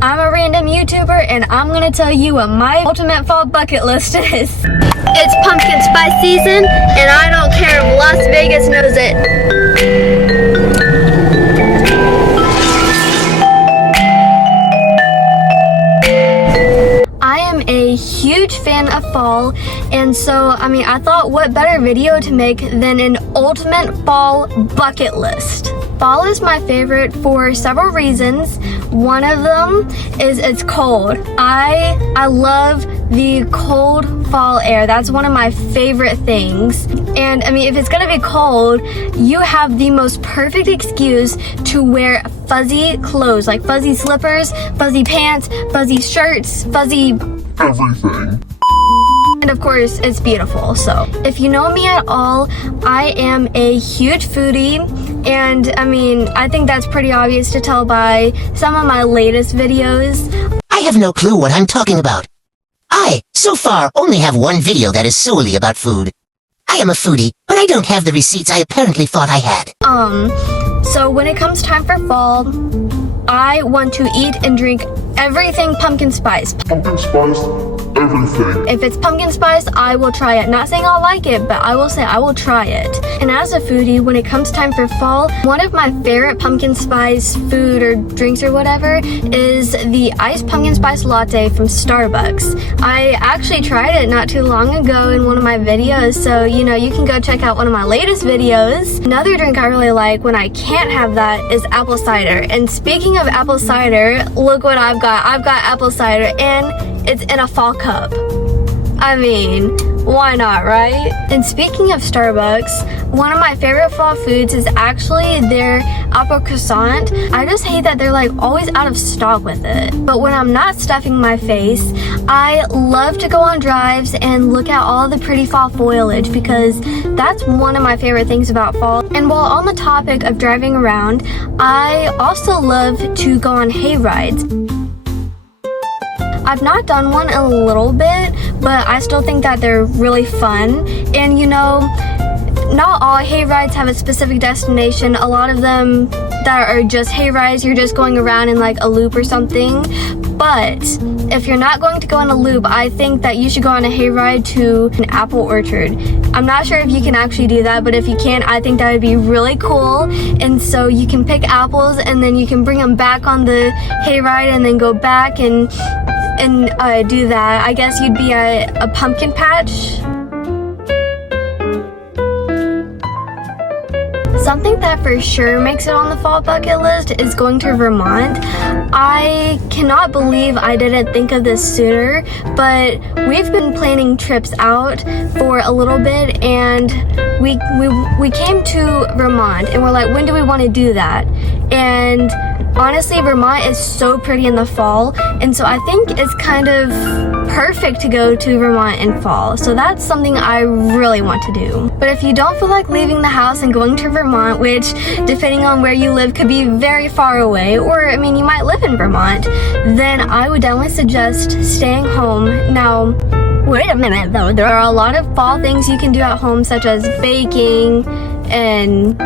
I'm a random YouTuber and I'm gonna tell you what my ultimate fall bucket list is. It's pumpkin spice season and I don't care if Las Vegas knows it. I am a huge fan of fall, and so I thought what better video to make than an ultimate fall bucket list. Fall is my favorite for several reasons. One of them is it's cold. I love the cold fall air. That's one of my favorite things. And if it's gonna be cold, you have the most perfect excuse to wear fuzzy clothes, like fuzzy slippers, fuzzy pants, fuzzy shirts, fuzzy everything. And of course, it's beautiful. So if you know me at all, I am a huge foodie. And I think that's pretty obvious to tell by some of my latest videos. I have no clue what I'm talking about. I, so far, only have one video that is solely about food. I am a foodie, but I don't have the receipts I apparently thought I had. So when it comes time for fall, I want to eat and drink everything pumpkin spice. Pumpkin spice, everything. If it's pumpkin spice, I will try it. Not saying I'll like it, but I will say I will try it. And as a foodie, when it comes time for fall, one of my favorite pumpkin spice food or drinks or whatever is the iced pumpkin spice latte from Starbucks. I actually tried it not too long ago in one of my videos, so you can go check out one of my latest videos. Another drink I really like when I can't have that is apple cider. And speaking of apple cider, look what I've got. I've got apple cider and it's in a fall cup. Why not, right? And speaking of Starbucks, one of my favorite fall foods is actually their apple croissant. I just hate that they're always out of stock with it. But when I'm not stuffing my face, I love to go on drives and look at all the pretty fall foliage because that's one of my favorite things about fall. And while on the topic of driving around, I also love to go on hay rides. I've not done one in a little bit, but I still think that they're really fun. And not all hay rides have a specific destination. A lot of them that are just hay rides, you're just going around in a loop or something. But if you're not going to go on a loop, I think that you should go on a hayride to an apple orchard. I'm not sure if you can actually do that, but if you can, I think that would be really cool. And so you can pick apples and then you can bring them back on the hayride and then go back and do that. I guess you'd be a pumpkin patch. Something that for sure makes it on the fall bucket list is going to Vermont. I cannot believe I didn't think of this sooner, but we've been planning trips out for a little bit and we came to Vermont and we're like, when do we want to do that? And honestly, Vermont is so pretty in the fall, and so I think it's kind of perfect to go to Vermont in fall. So that's something I really want to do. But if you don't feel like leaving the house and going to Vermont, which depending on where you live could be very far away, or you might live in Vermont, then I would definitely suggest staying home. Now, wait a minute though, there are a lot of fall things you can do at home, such as baking and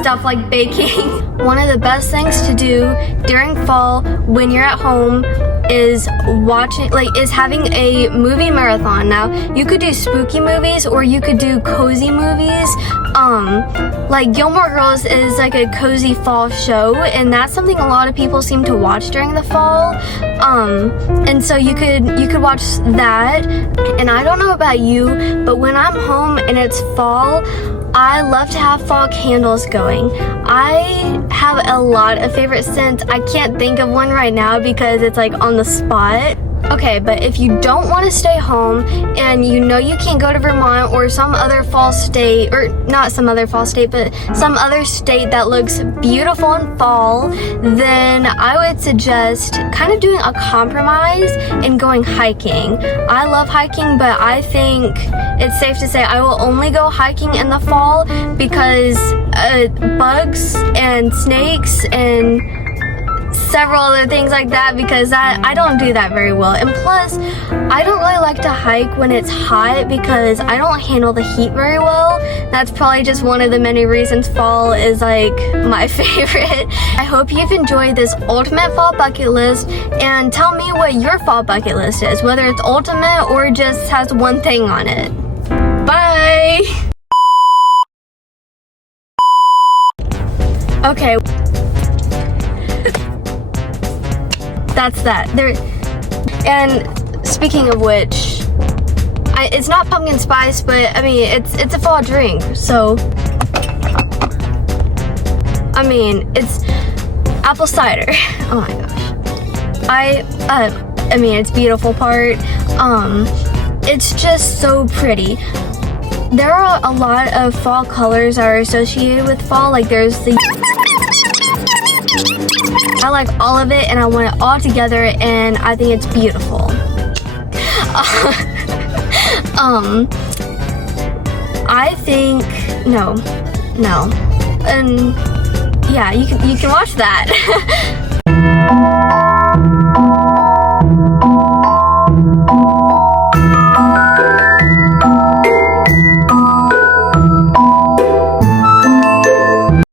stuff like baking. One of the best things to do during fall when you're at home is having a movie marathon. Now, you could do spooky movies or you could do cozy movies. Gilmore Girls is a cozy fall show, and that's something a lot of people seem to watch during the fall. And so you could watch that. And I don't know about you, but when I'm home and it's fall, I love to have fall candles going. I have a lot of favorite scents. I can't think of one right now because it's on the spot. Okay, but if you don't want to stay home and you can't go to Vermont or some other fall state, or not some other fall state, but some other state that looks beautiful in fall, then I would suggest kind of doing a compromise and going hiking. I love hiking, but I think it's safe to say I will only go hiking in the fall because bugs and snakes and several other things like that, because I don't do that very well. And plus, I don't really like to hike when it's hot because I don't handle the heat very well. That's probably just one of the many reasons fall is like my favorite. I hope you've enjoyed this ultimate fall bucket list, and tell me what your fall bucket list is, whether it's ultimate or just has one thing on it. Bye! Okay. That's that. And speaking of which, it's not pumpkin spice, but I mean, it's a fall drink, so I mean, it's apple cider. Oh my gosh. I mean, it's beautiful part. It's just so pretty. There are a lot of fall colors that are associated with fall. Like there's the, I like all of it and I want it all together, and I think it's beautiful. I think no, and yeah, you can watch that.